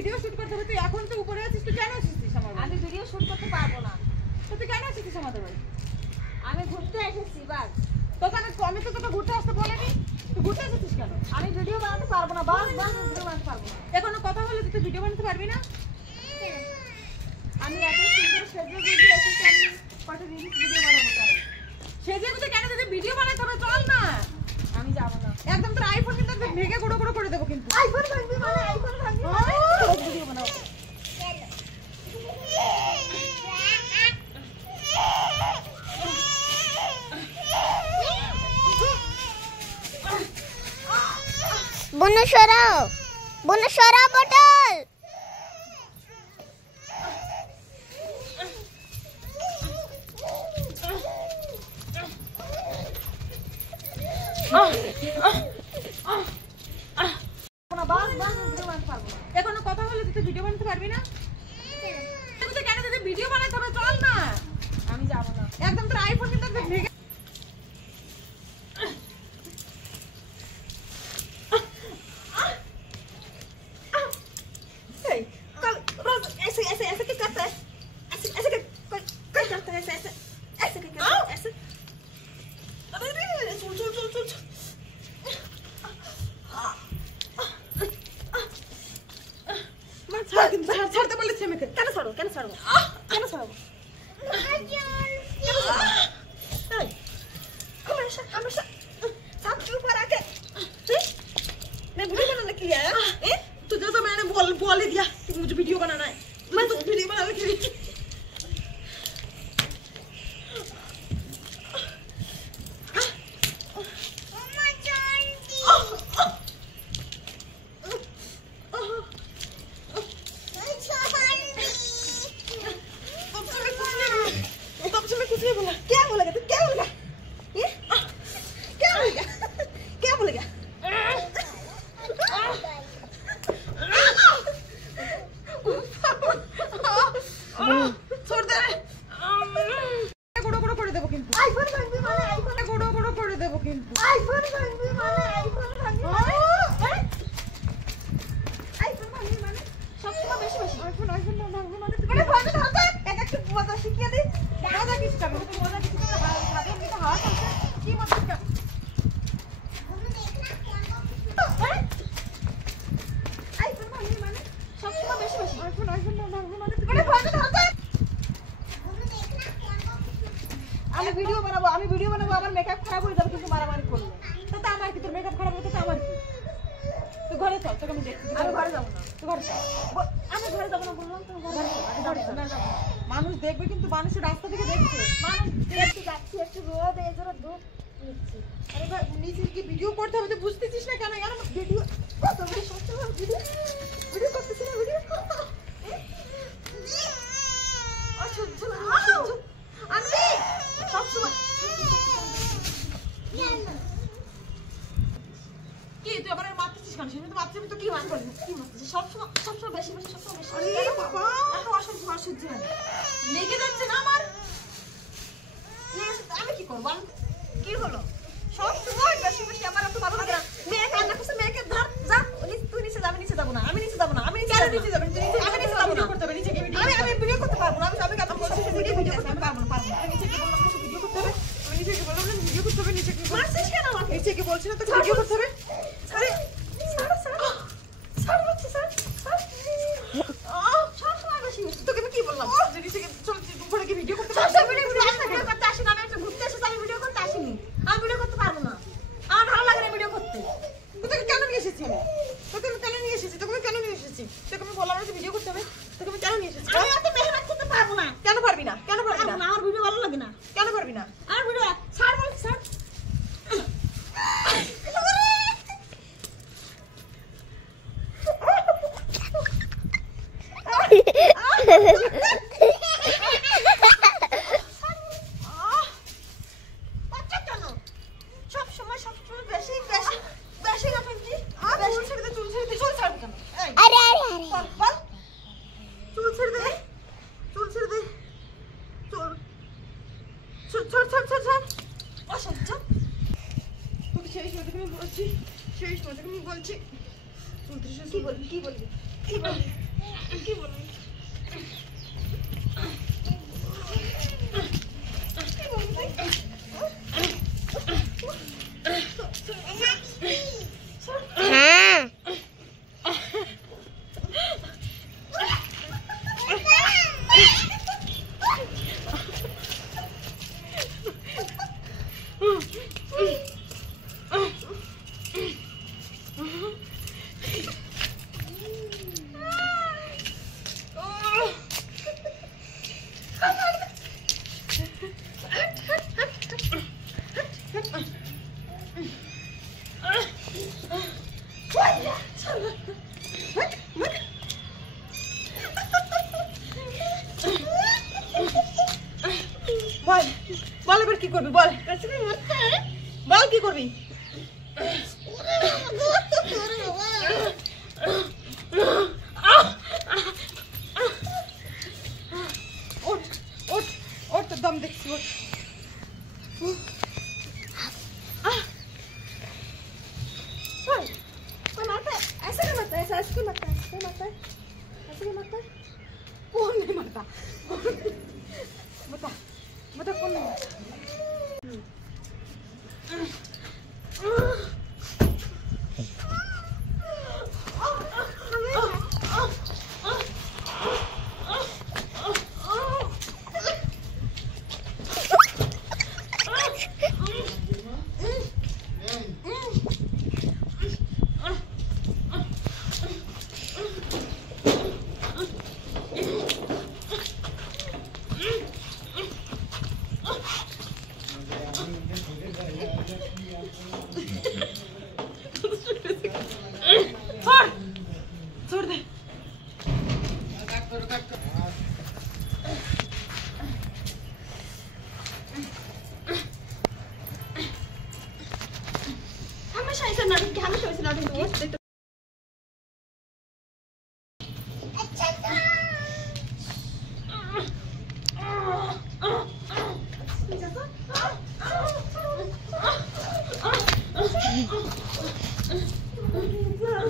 Video shoot করতে হবে, তুই এখন তো উপরে আছিস, তুই কেন আসছিস আমার? আমি ভিডিও শুট করতে পারবো না। তো তুই কেন আসছিস আমাদের বাড়ি? আমি ঘুরতে এসেছি বাস। তোকে আমি তো তোকে ঘুরতে আসতে বলিনি, তুই ঘুরতে এসেছিস কেন? আমি ভিডিও বানাতে পারবো না বাস, ভিডিও বানাতে পারবো না। এখনো কথা বলে তুই ভিডিও বানাতে পারবি না? আমি এত সুন্দর সেজে গুজে এসেছি, আমি কত রিলস ভিডিও বানাবো তাই। সেজে গুজে কেন দিদি ভিডিও বানাতে হবে? চল না। আমি যাবো না। একদম তোর আইফোন কিন্তু ভেঙে গুঁড়ো গুঁড়ো করে দেবো কিন্তু। আইফোন ভাঙবি মানে আইফোন ভাঙবি মানে ভিডিও বানাবো। বনসরা বটল এখনো কথা বলে তুই ভিডিও বানাতে পারবি না? কেন দিদি ভিডিও বানাতে হবে? চল না। আমি যাবো না। একদম তোর আইফোন কিন্তু ভেঙে ছাড়তে বলেছি আমাকে। কেন ছাড়ো কেন ছাড়ো কেন ছাড়ো? तुझे तो मैंने बोल ही दिया कि मुझे वीडियो बनाना है, मैं तो वीडियो बनाने के लिए। तब से मैं कुछ नहीं बोला। क्या बोलेगा तू? क्या बोलेगा? क्या बोलेगा? क्या बोलेगा? छोड़ दे। गुड़ो गुड़ो করে দেব কিন্তু। আইফোন ভাঙবি মানে আইফোন গুড়ো গুড়ো করে দেব কিন্তু। আইফোন ভাঙবি মানে আইফোন ভাঙবি মানে আইফোন ভাঙবি মানে সবসময় বেশি বেশি আইফোন ভাঙবি মানে তুই মানে ভাঙবি না তো এক একটা মজা শিখিয়ে দে। মজা কিছু করবে, তুই মজা কিছু করতে হাতে নিতে হাওয়া চলছে কি মজা কর। আইফোন ভাঙবি মানে সবসময় বেশি বেশি আইফোন ভাঙবি মানে তুই মানে ভাঙবি না তো। আমি ভিডিও বানাবো আমার মেকআপ খারাপ হয়ে যাবে কিন্তু মারামারি করলে। তো আমার কি, তোর মেকআপ খারাপ হতো তো আমার কি? তুই ঘরে চল, তোকে আমি দেখছি। আমি ঘরে যাবো না। তুই ঘরে চল। আমি ঘরে যাবো না বললাম তো ঘরে যাবো। মানুষ দেখবে কিন্তু, মানুষের রাস্তা থেকে দেখছে। মানুষ দেখতে যাচ্ছি একটু রোদ এই জন্য দুধ নিচ্ছি। আরে ভাই নিচে কি ভিডিও করতে হবে তুই বুঝতেছিস না কেন? আর ভিডিও কত বড় সবসময় ভিডিও করতেছি না ভিডিও। অসহ্য লাগে আমি সবসময় কি তুই আবার মারতেছিস কেন? সেটা তো মারতে আমি তো কি মারতে পারি? কি মারতেছি সবসময় বেশি বেশি সবসময় বেশি। আরে বাবা এত অসহ্য হয়। লেগে যাচ্ছে না আমার। আমি কি করবো? কি হলো? সবসময় বেশি বেশি আমার এত ভালো লাগে না। মেয়ে কান্না করছে, মেয়েকে ধর যা তুই নিচে যাবি। নিচে যাবো না, আমি নিচে যাবো না, আমি নিচে কেন যাবো নিচে যাবেন? তুই নিচে আমি নিচে যাবো না। করতে হবে, নিচে গিয়ে ভিডিও আমি ভিডিও করতে পারবো না। আমি বলছি ভিডিও করতে আমি পারবো না। নিচে গিয়ে বললাম তোকে ভিডিও করতে হবে। আমি নিচে গিয়ে বললাম ভিডিও করতে হবে। নিচে গিয়ে মারছিস কেন আমাকে? নিচে গিয়ে বলছি না তোকে ভিডিও করতে হবে। আরে ছাড় বলছি ছাড়। সবসময় বেশি বেশি। তোকে আমি কি বললাম? যে নিচে গিয়ে চল উপরে গিয়ে ভিডিও করতে সবসময় ভিডিও করতে আসি না। আমি একটা ঘুরতে এসেছি, আমি ভিডিও করতে আসিনি। আমি ভিডিও করতে পারবো না। আমার ভালো লাগে না ভিডিও করতে। বাচ্চা কেন সব সময় বেশি বেশি বেশি গাফিলতি চুল ছেড়ে দে চুল ছেড়ে দে চুল ছাড়বি কেন আরে আরে আরে বল বল চুল ছেড়ে দে চুল ছেড়ে দে চুল ছড় ছড় ছড় ছড় অসহ্য তোকে সেই সময় আমি বলছি সেই সময় আমি বলছি কি বলবি কি বলবি কি বলবি কি বলবি হ্যাঁ বল বল এবার কি করবি বল বল কি করবি ওঠ ওঠ ওঠ তোর দম দেখছি ওঠ ऐसे नहीं मरता ऐसे क्यों मरता है ऐसे मरता है ऐसे क्यों मरता है कौन नहीं मरता बता बता कौन नहीं मरता छोड़ दे हमेशा ऐसा नाटक की हमेशा ऐसे नाटक की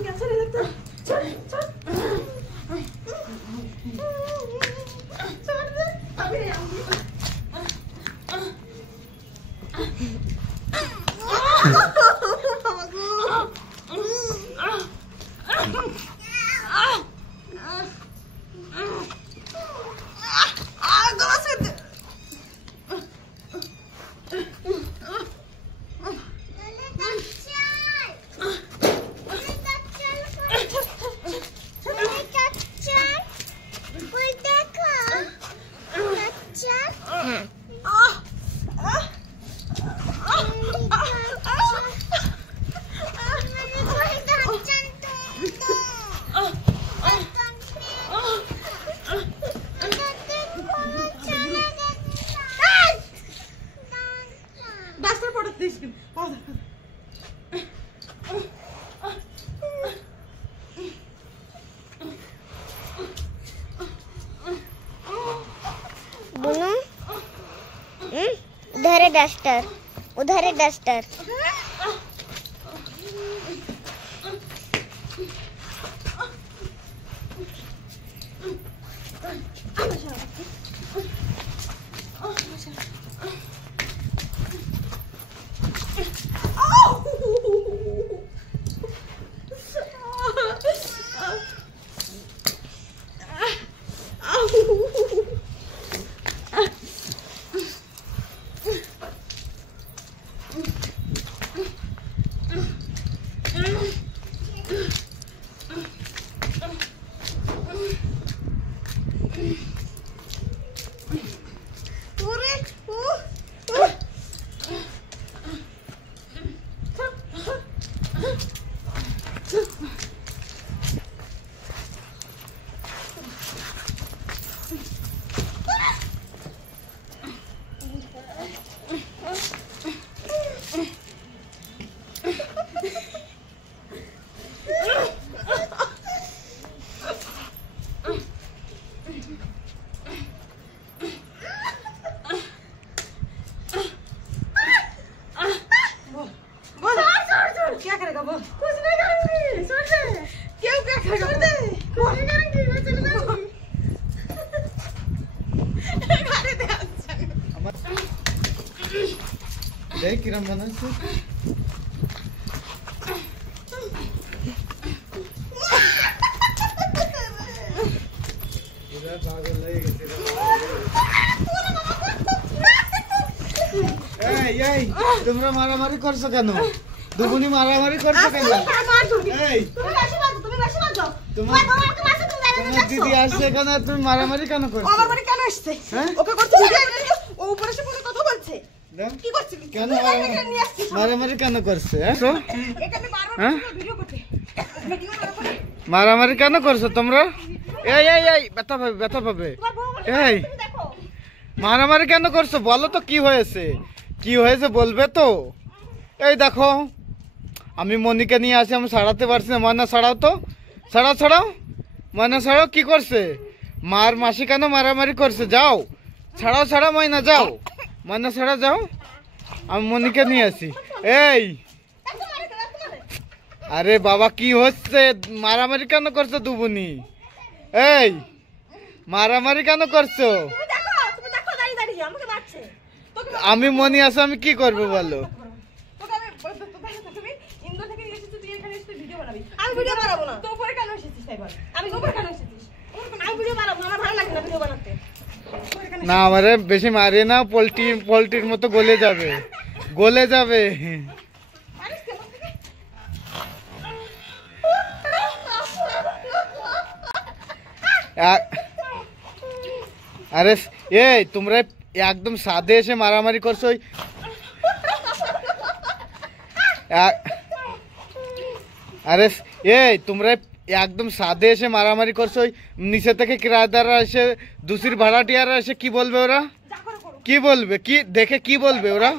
अच्छा नहीं लगता छोड़ दे अभी नहीं आऊंगी बुनू उधर है डस्टर उधर है डस्टर দেখ কিরম বানাচ্ছে পাগল লেগে গেছে এই তোমরা মারামারি করছো কেন দুগুনি মারামারি করছো কেন এই তোমার দিদি আসছে এখানে তুমি মারামারি কেন করছো আমার বাড়ি কেন আসছে হ্যাঁ ওকে করতে ও উপরে এসে ফোনে কথা বলছে কি করছিস কেন মারামারি কেন করছে এটা আমি বারবার ভিডিও করতে ভিডিও করে মারামারি কেন করছো তোমরা এই এই এই ব্যথা পাবে এই মারামারি কেন করছো বলো তো কি হয়েছে বলবে তো এই দেখো আমি মনিকে নিয়ে আসি আমি ছাড়াতে পারছি না ময়না ছাড়াও তো ছাড়াও ময়না ছাড়াও কি করছে মার মাসি কেন মারামারি করছে যাও ছাড়াও ময়না যাও ময়না ছাড়া যাও আমি মনিকে নিয়ে আসি এই আরে বাবা কি হচ্ছে মারামারি কেন করছো দুবুনি এই মারামারি কেন করছো আমি মনি আছে আমি কি করবো বলো না আমারে বেশি মারিয়ে না পোল্ট্রির মতো গলে যাবে আরে এই তোমরা একদম সাদে এসে মারামারি করছো আরে এই তোমরা একদম সাদে এসে মারামারি করছো নিচে থেকে কিরায়দাররা এসে দুসির ভাড়াটিয়ারা এসে কি বলবে ওরা কি বলবে কি দেখে কি বলবে ওরা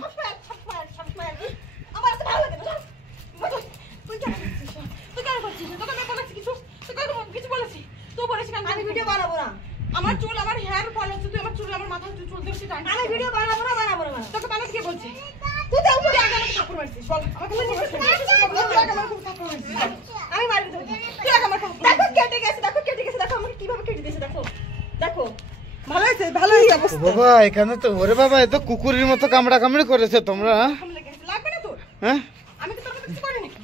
আমার চুল আমার হেয়ার ফল হচ্ছে তুই আমার চুল আমার মাথা চুল দেখছিস আমি ভিডিও বানাবো না তোকে বানাতে কে বলছে তুই তো উপরে আগে আমাকে থাপ্পড় মারছিস বল আমাকে আমি মারি দেব তুই আগে আমাকে দেখো কেটে গেছে দেখো আমাকে কিভাবে কেটে দিয়েছে দেখো ভালো হয়েছে অবস্থা বাবা এখানে তো ওরে বাবা এত কুকুরের মতো কামড়ি করেছে তোমরা লাগবে না তো হ্যাঁ আমি তো তোর কিছু করি নাকি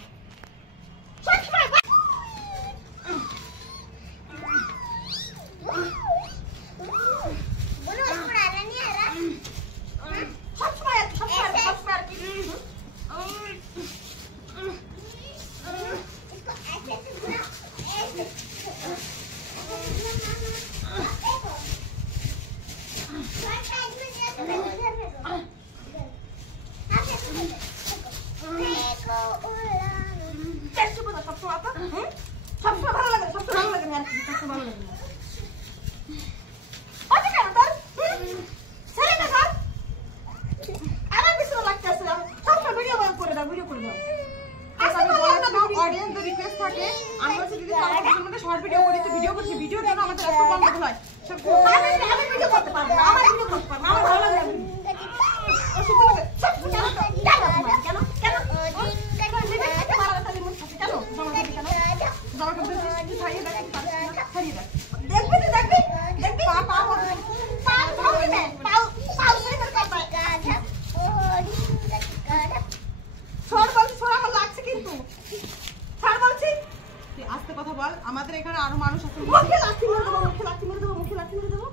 আমাদের এখানে আরো মানুষ আছে মুখে লাথি মেরে দেবো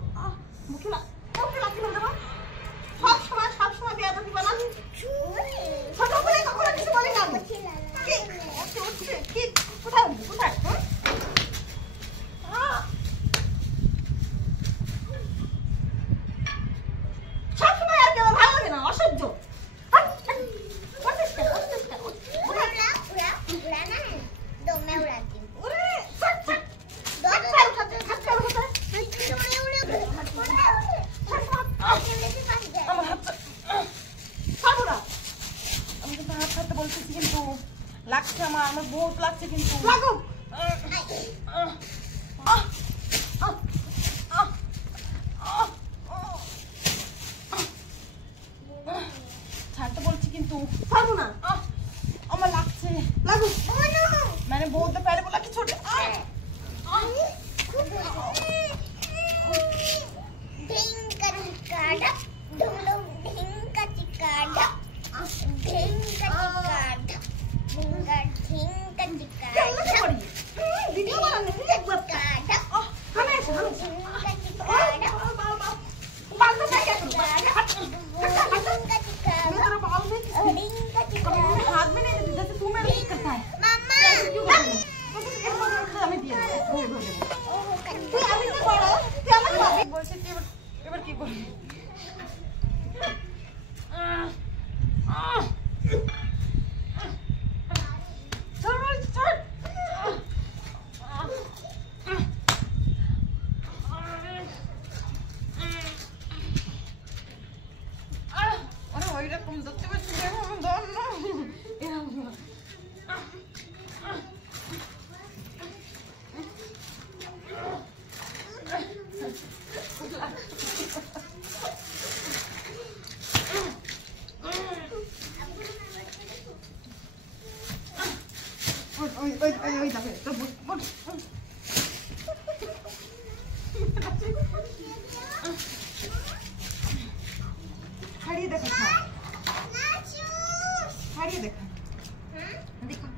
সব সময় বেয়াদবি বানা ছোট বলে কখনো কিছু বলি না কি কোথায় সব সময় আর কেউ ভালো লাগে না অসহ্য লাগছে আমার বহুত লাগছে কিন্তু ছাড়তে বলছি কিন্তু পারবো না আমার লাগছে লাগু মানে বহুত पहले बोला कि छोटे ऊपर। छड़िए देखो, छड़िए देखो, देखो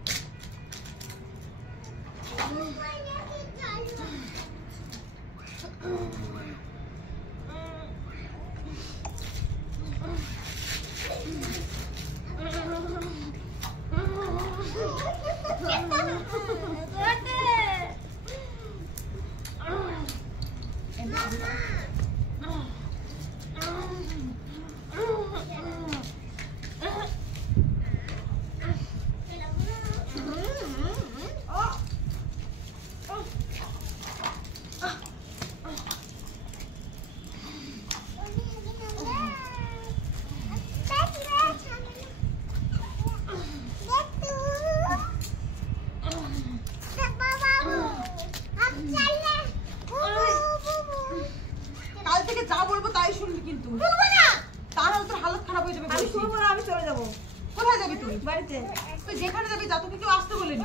বাড়িতে তুই যেখানে যাবি যা, তোকে কেউ আসতে বলেনি।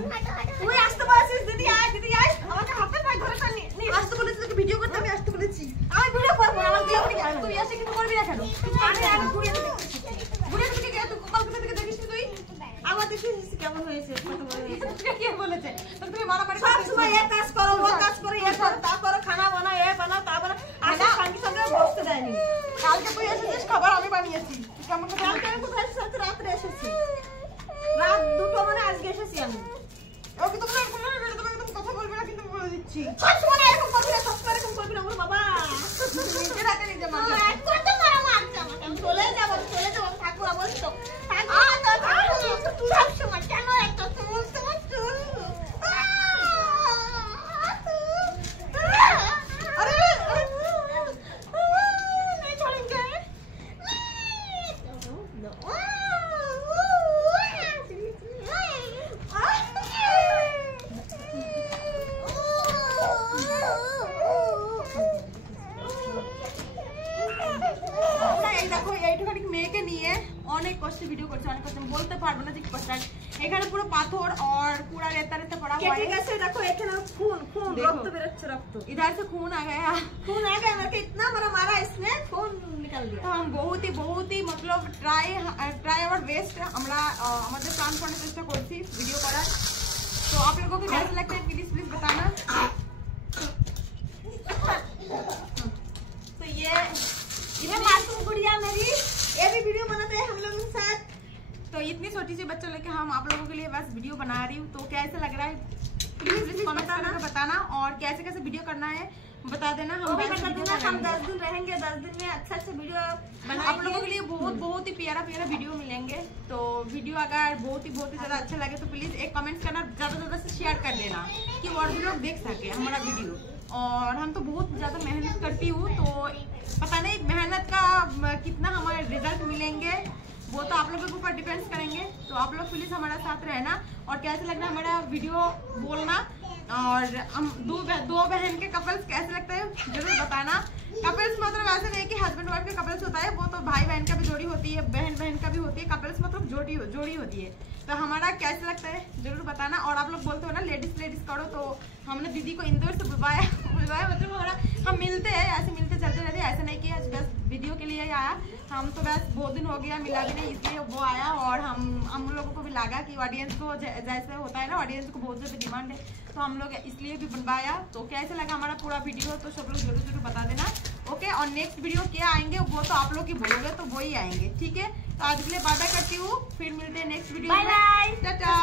তুই আসতে বলেছিস দিদি আয়, দিদি আয়, আমাকে হাতে পায়ে ধরে টানি আসতে বলেছিস, তোকে ভিডিও করতে আমি আসতে বলেছি। আমি ভিডিও করব না, আমার দিয়ে কেন তুই এসে কিছু করবি না কেন? আরে আমি ঘুরে থেকে গিয়ে তুই কলকাতা থেকে দেখিস তুই আমার দেখিস কেমন হয়েছে, কত বড় হয়েছে। কে বলেছে তোকে? তুমি মারামারি সব সময় এক কাজ করো, ও কাজ করে, এ করো, তা করো, খানা বানাও, এ বানাও, তা বানাও, আসে সঙ্গে সঙ্গে বসতে দেয়নি। কালকে তুই এসেছিস, খাবার আমি বানিয়েছি। কেমন কালকে আমি কোথায় সাথে রাতে এসেছি, রাত 2টো মানে আজকে এসেছি আমি। ওকে তোমরা একদম কথা বলবে না কিন্তু বলে দিচ্ছি। সব সময় এরকম করবি না, সব সময় এরকম করবি না, ওরে বাবা নিজে রাতে নিজে মারবে। একটু তো মারা মারছে আমাকে, আমি চলে যাব ঠাকুরা বলছো সব সময় কেন একটা তোমার চুল মেয়েকে নিয়ে অনেক কষ্টে ভিডিও করছে, অনেক কষ্ট বলতে পারবো না যে কি কষ্ট। এখানে পুরো পাথর और पूरा रेता रेता पड़ा हुआ है। कैसे देखो एखाने खून खून रक्त बेरচ্ছে रक्त, इधर से खून आ गया, खून आ गया, मेरे को इतना बड़ा मारा इसने, खून निकल गया। तो हम बहुत ही मतलब ट्राई आवर बेस्ट আমরা আমাদের প্ল্যান করতে চেষ্টা করছি ভিডিও করার। तो आप लोगों को कैसा लगता है प्लीज बताना। तो ये मासूम गुड़िया मेरी, ये भी वीडियो बनाते हैं हम लोगों के साथ। तो इतनी छोटी सी बच्चा लेके हम आप लोगों के लिए बस वीडियो बना रही हूँ। तो कैसा लग रहा है प्लीज कमेंट करके बताना, और कैसे कैसे वीडियो करना है बता देना। हम बता देना, हम 10 दिन रहेंगे, 10 दिन में अच्छा वीडियो आप लोगों के लिए बहुत ही प्यारा वीडियो मिलेंगे। तो वीडियो अगर बहुत ही ज्यादा अच्छा लगे तो प्लीज एक कमेंट करना, ज्यादा से शेयर कर देना कि और भी लोग देख सके हमारा वीडियो। और हम तो बहुत ज्यादा मेहनत करती हूँ, तो पता नहीं मेहनत का कितना हमारे रिजल्ट मिलेंगे वो तो आप लोगों के ऊपर डिपेंड्स करेंगे। तो आप लोग प्लीज हमारा साथ रहना, और कैसे लगना हमारा वीडियो बोलना, और हम दो बहन के कपल्स कैसे लगता है जरूर बताना। कपल्स मतलब ऐसा नहीं कि हस्बैंड वाइफ के कपल्स होता है, वो तो भाई बहन का भी जोड़ी होती है, बहन बहन का भी होती है। कपल्स मतलब जोड़ी होती है। तो हमारा कैसे लगता है जरूर बताना। और आप लोग बोलते हो ना लेडीज करो, तो हमने दीदी को इंदौर से बुलवाया मतलब हमारा हम मिलते हैं, ऐसे मिलते चलते रहते, ऐसा नहीं कि आज बस वीडियो के लिए ही आया। हम तो बस बहुत दिन हो गया मिला भी नहीं, इसलिए वो आया। और हम लोगों को भी लगा कि ऑडियंस को जैसे होता है ना, ऑडियंस को बहुत ज़्यादा डिमांड है, तो हम लोग इसलिए भी बनवाया। तो कैसे लगा हमारा पूरा वीडियो तो सब लोग जरूर बता देना। ओके, और नेक्स्ट वीडियो क्या आएंगे वो तो आप लोग ही बोलोगे, तो वो ही आएंगे। ठीक है, तो आज के लिए बाय बाय करती हूँ, फिर मिलते हैं नेक्स्ट वीडियो में। टाटा।